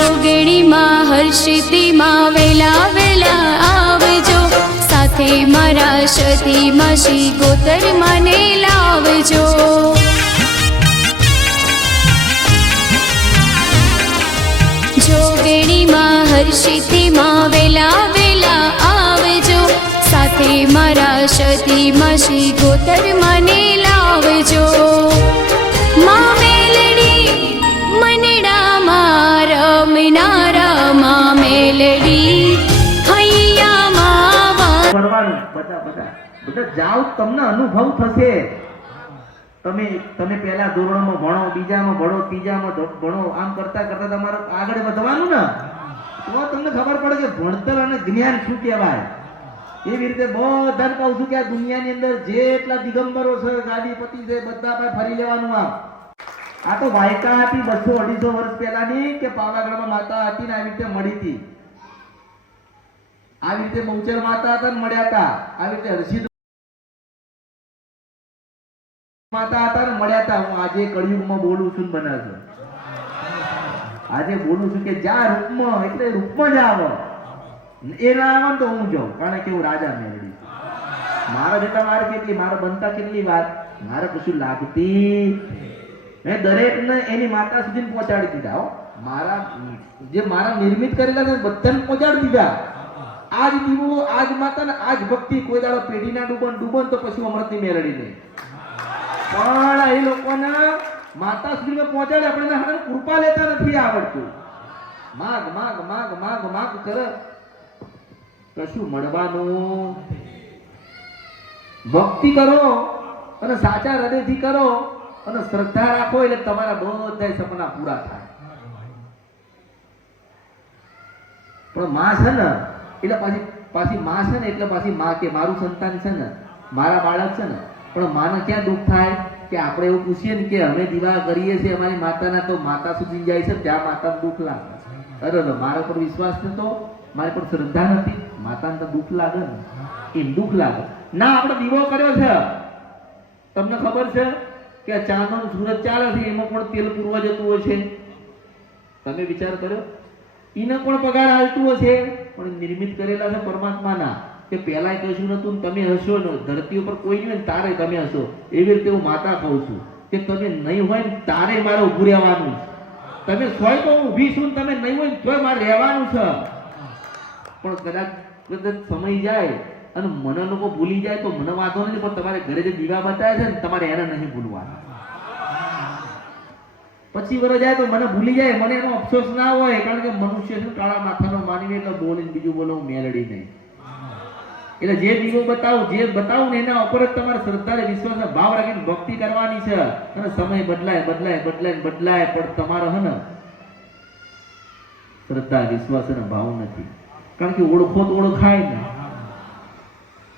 જોગણીમાં હર્ષિતીમાં વેલા વેલા આવજો, સાથે મારા સતીમાં શ્રી ગોતર મને લાવજો. જોગણીમાં હર્ષિતીમાં વેલા વેલા આવજો, સાથે મારા સતીમાં શ્રી ગોતર મને લાવજો. મા મેલડી મનડામાં રમનારા, મા મેલડી હૈયામાં કરવાનું. બધા બધા બધા જાઓ, તમને અનુભવ થશે. તમે પહેલા ધોરણમાં ભણો, બીજામાં ભણો, ત્રીજામાં ભણો, આમ કરતા કરતા તમારે આગળ વધવાનું ને, તો તમને ખબર પડે કે ભણતર અને જ્ઞાન શું કહેવાય. એવી રીતે બધાને કહું છું કે આ દુનિયાની અંદર જેટલા દિગંબરો છે, ગાદીપતિ છે, બધા પાસે ફરી લેવાનું. આ તો વાયકા હતી 200-250 વર્ષ પહેલાની, કે પાવાગઢમાં માતા હતી ને આવી રીતે મળી હતી. આવી રીતે બહુચર માતા હતા ને મળ્યા હતા. આવી રીતે હર્ષિત માતા હતા ને મળ્યા હતા. હું આજે કળિયુગમાં બોલું છું બને છે. આજે બોલું છું કે જા રૂપમાં, એટલે રૂપમાં જ આવો. એ ના આવે તો હું જાઉં, કારણ કે હું રાજા મેળવી. મારા જેટલા વાર કેટલી, મારા બનતા કેટલી વાર, મારે કશું લાગતી મેં દરેકને એની માતા સુધી પહોંચાડી દીધા. હો, મારા જે મારા નિર્મિત કરેલા છે બધાને પહોંચાડી દીધા. આજ દીવો, આજ માતા ને આજ ભક્તિ. કોઈ દાડો પેઢીના ડૂબન તો પછી અમૃતની મેળવી નહીં. પણ એ લોકોને માતા સુધી પહોંચાડે, આપણે કૃપા લેતા નથી આવડતું. માગ માગ માગ માગ માગ કરે, કશું મળવાનું. ભક્તિ કરો અને સાચા હૃદયથી કરો અને શ્રદ્ધા રાખો, એટલે તમારા બધા સપના પૂરા થાય. પણ માં છે ને એટલે પાછી માં છે ને, એટલે પાછી માં કે મારું સંતાન છે ને, મારા બાળક છે ને. પણ માને ક્યાં દુઃખ થાય કે આપણે એવું પૂછીએ ને કે અમે દીવા કરીએ છીએ અમારી માતાના, તો માતા સુધી જાય છે ત્યાં માતાને દુઃખ લાગે. અરે મારા પર વિશ્વાસ નતો, મારી પર શ્રદ્ધા નથી, માતાને તો દુઃખ લાગે ને, એમ દુઃખ લાગે ના. આપણે દીવો કર્યો છે, તમને ખબર છે કે ચાંદનો સૂરજ ચાલે છે, એમાં પણ તેલ પૂરવા જતું હોય છે. તમે વિચાર કર્યો, એને પણ પગાર હાલતું હશે, પણ નિર્મિત કરેલા છે પરમાત્માના. કે પહેલા કશું નતું, તમે હશો ને, ધરતી ઉપર કોઈ નહીં હોય તારે તમે હશો. એવી રીતે હું માતા કહું છું કે તમે નહીં હોય ને તારે મારે ઊભું રહેવાનું. તમે સોય તો હું ઊભી છું, તમે નહીં હોય તોય મારે રહેવાનું છે. પણ કદાચ સમય જાય અને મને લોકો ભૂલી જાય તો મને વાંધો નથી, પણ તમારે ઘરે જે દીવા બતાવે છે ને, તમારે એને નહીં ભૂલવાના. 25 વર્ષ જાય તો મને ભૂલી જાય, મને એનો અફસોસ ના હોય, કારણ કે મનુષ્ય શું કાળા માથાનો માનીને એટલે બોલીને બીજું બોલો હું મેલડી નહીં. એટલે જે દીવો બતાવું, જે બતાવું ને એના ઉપર જ તમારે શ્રદ્ધા વિશ્વાસ ભાવ રાખીને ભક્તિ કરવાની છે. અને સમય બદલાય બદલાય બદલાય બદલાય, પણ તમારો હે ને શ્રદ્ધા વિશ્વાસ અને ભાવ નથી. કારણ કે ઓળખો તો ઓળખાય ને.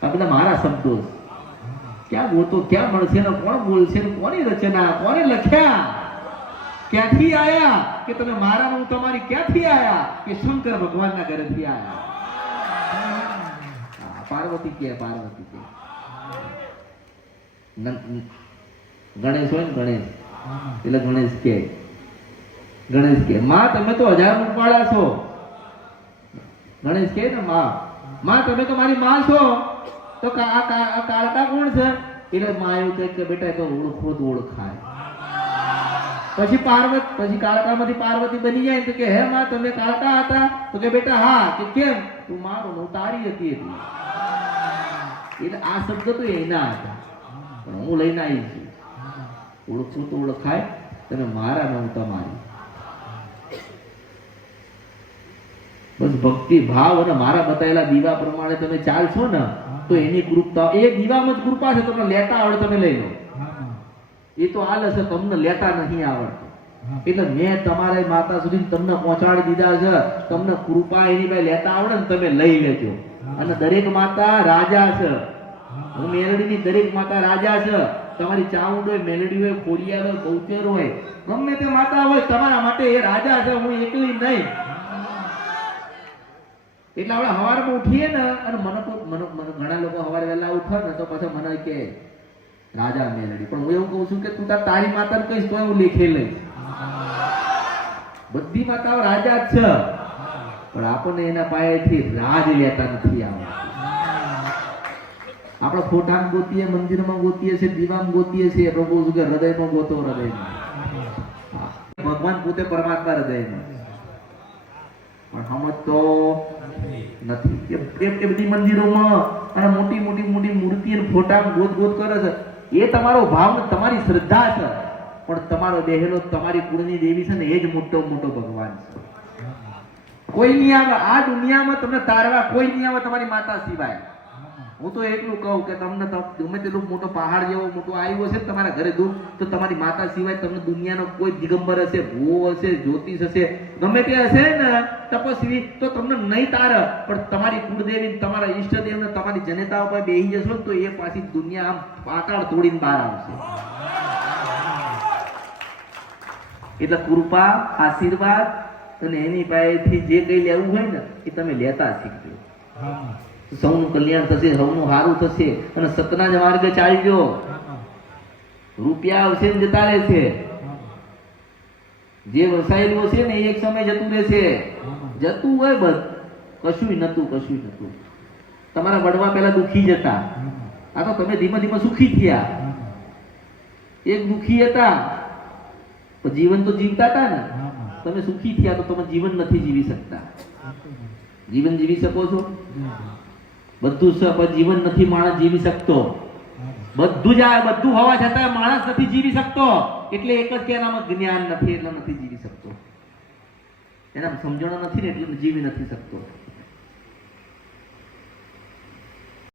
આ બધા મારા શબ્દો, ક્યાં ગોતો, ક્યાં મળશે ને, કોણ બોલશે ને, કોની રચના, કોને લખ્યા, ક્યાંથી આયા કે તમે મારા હું તમારી ક્યાંથી આયા કે શંકર ભગવાનના ઘરેથી આયા. પાર્વતી કે પાર્વતી કે ગણેશ હોય ને, ગણેશ એટલે ગણેશ કે માં તમે તો 1000 રૂપવાળા છો. ગણેશ કે ને માં તમે તો મારી માં છો, તો આ કાળકા કોણ છે? એટલે માં એવું કહે કે બેટા તો ઓળખો તો ઓળખાય. પછી કાળકામાંથી પાર્વતી બની જાય તો કે હે માં તમે કાળકા હતા? તો કે બેટા હા. કે કેમ? તું મારો હું તારી હતી. એટલે આ શબ્દ તો એના હતા, પણ હું લઈને આવી છું. ઓળખું તો ઓળખાય, તમે મારા ન તમારી. બસ ભક્તિ ભાવ અને મારા બતાવેલા દીવા પ્રમાણે તમે ચાલશો ને, તો એની કૃપા, એ દીવામાં જ કૃપા છે. તમને લેતા આવડે તમે લઈ લો, એ તો હાલ હશે, તમને લેતા નહીં આવડતું. એટલે મેં તમારા માતા સુધી તમને પહોંચાડી દીધા છે. તમને કૃપા એની પાસે લેતા આવડે ને તમે લઈ લેજો. અને દરેક માતા રાજા છે. હું મેલડીની દરેક માતા રાજા છે. તમારી ચાઉંડ હોય, મેલડી હોય, ખોડિયાર હોય, બહુચર હોય, ગમે તે માતા હોય, તમારા માટે એ રાજા છે, હું એકલી નહીં. એટલે આપણે સવારમાં ઉઠીએ ને, અને મને ઘણા લોકો સવારે વહેલા ઉઠે ને તો પછી મને કે રાજા મેલડી. પણ હું એવું કહું છું કે તું તારી માતાને કહીશ તો હું લેખે લઈશ. બધી માતાઓ રાજા જ છે, પણ આપણને એના પાસેથી રાજ લેતા નથી આવડતું. આપણે ફોટામાં ગોતીએ, મંદિરમાં ગોતીએ છે, દીવામાં ગોતીએ છીએ. પ્રભુ શું કે હૃદયમાં ગોતો, હૃદયમાં. હા, ભગવાન પોતે પરમાત્મા હૃદયમાં, પણ સમજતો નથી. એ બધી મંદિરોમાં અને મોટી મોટી મોટી મૂર્તિ અને ફોટામાં ગોત ગોત કરે છે. એ તમારો ભાવ ને તમારી શ્રદ્ધા છે, પણ તમારો બેહેલો તમારી કુળની દેવી છે ને એ જ મોટો મોટો ભગવાન છે. કોઈ નહીં આવે આ દુનિયામાં તમને તારવા, કોઈ નહીં આવે તમારી માતા સિવાય. હું તો એટલું કહું કે તમને ગમે તેટલું મોટો પહાડ જેવો મોટો આવ્યો છે તમારા ઘરે દૂર, તો તમારી માતા સિવાય તમને દુનિયાનો કોઈ દિગંબર હશે, ભૂવો હશે, જ્યોતિષ હશે, ગમે તે હશે ને તપસ્વી, તો તમને નહીં તારે, પણ તમારી કુળદેવી, તમારા ઈષ્ટદેવ ને તમારી જનેતા ઉપર બેહી જશો તો એ પાછી દુનિયા આમ પાતાળ તોડીને બહાર આવશે. એટલે કૃપા, આશીર્વાદ અને એની પાસેથી જે કઈ લેવું હોય ને એ તમે લેતા શીખજો. સૌનું કલ્યાણ થશે, સૌનું સારું થશે, અને સતના જ માર્ગે ચાલજો. રૂપિયા આવશે ને જતા રહેશે, જે વસાયેલું છે ને એક સમય જતું રહેશે. જતું હોય બસ, કશું નતું. તમારા વડવા પેલા દુખી જતા, આ તો તમે ધીમે ધીમે સુખી થયા. એક દુખી હતા, જીવન તો જીવતા હતા ને, તમે સુખી થયા તો તમે જીવન નથી જીવી શકતા. જીવન જીવી શકો છો? બધું છે પણ જીવન નથી માણસ જીવી શકતો. બધું જ બધું હોવા છતાં માણસ નથી જીવી શકતો. એટલે એક જ કે એનામાં જ્ઞાન નથી એટલે નથી જીવી શકતો. એના સમજણ નથી ને એટલે જીવી નથી શકતો.